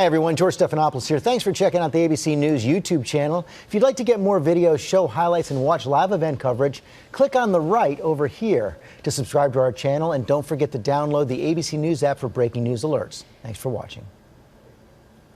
Hi everyone, George Stephanopoulos here. Thanks for checking out the ABC News YouTube channel. If you'd like to get more videos, show highlights, and watch live event coverage, click on the right over here to subscribe to our channel, and don't forget to download the ABC News app for breaking news alerts. Thanks for watching.